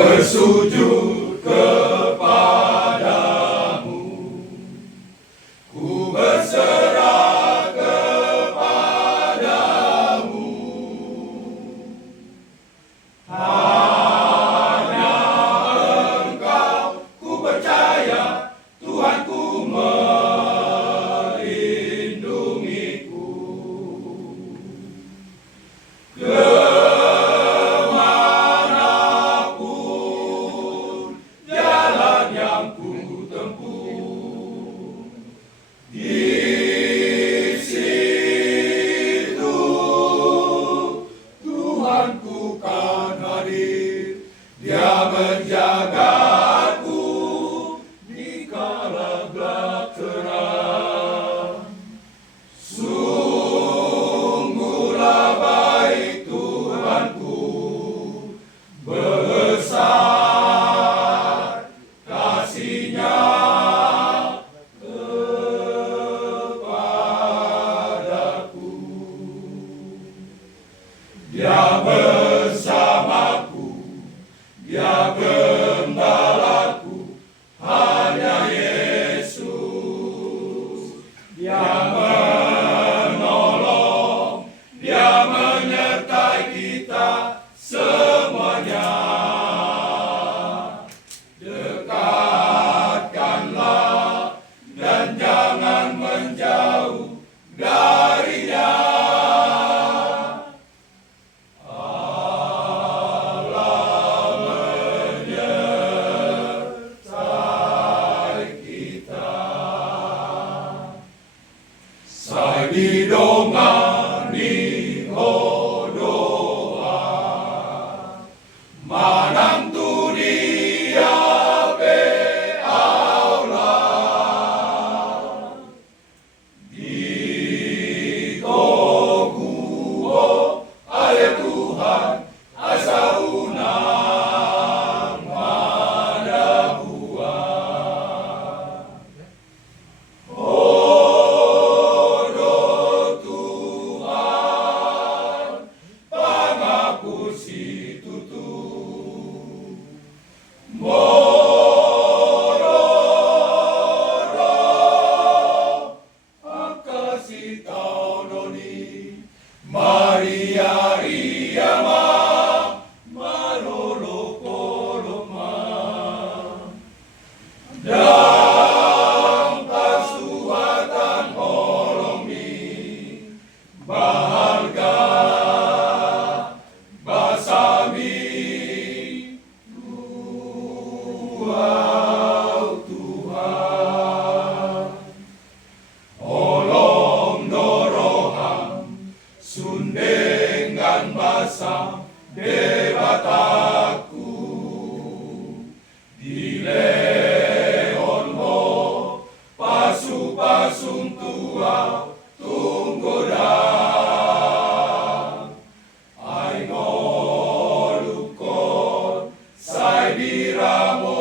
Bersujud kepadamu, ku berserah kepadamu. Hanya Engkau ku percaya, Tuhanku melindungiku. Kemanapun jalan yang ku tempuh, di situ Tuhanku kan hadir. Dia menjagaku di kala gelap terang. Sungguhlah baik Tuhanku, besar kasih-Nya kepadaku. Dia bersamaku, Dia gembalaku, hanya Yesus. Dia menolong, Dia menyertai kita semuanya. Dekatkanlah dan jangan menjauh darinya. Allah menyertai kita. Sai didongani doa, manang tu dia be Allah. Di toku ale Tuhan asa unang mana buah. Odo Tuhan pangapun si tutu, mororo angkasi taunoni, Maria Riyama marolo koloma. Dan kasuatan holomi, bahalga basami Tuhan Tuhan. Olong doroham sundengan basam debataku, di leonmo pasu-pasung tua tunggodang. Ai ngolukon sai diramo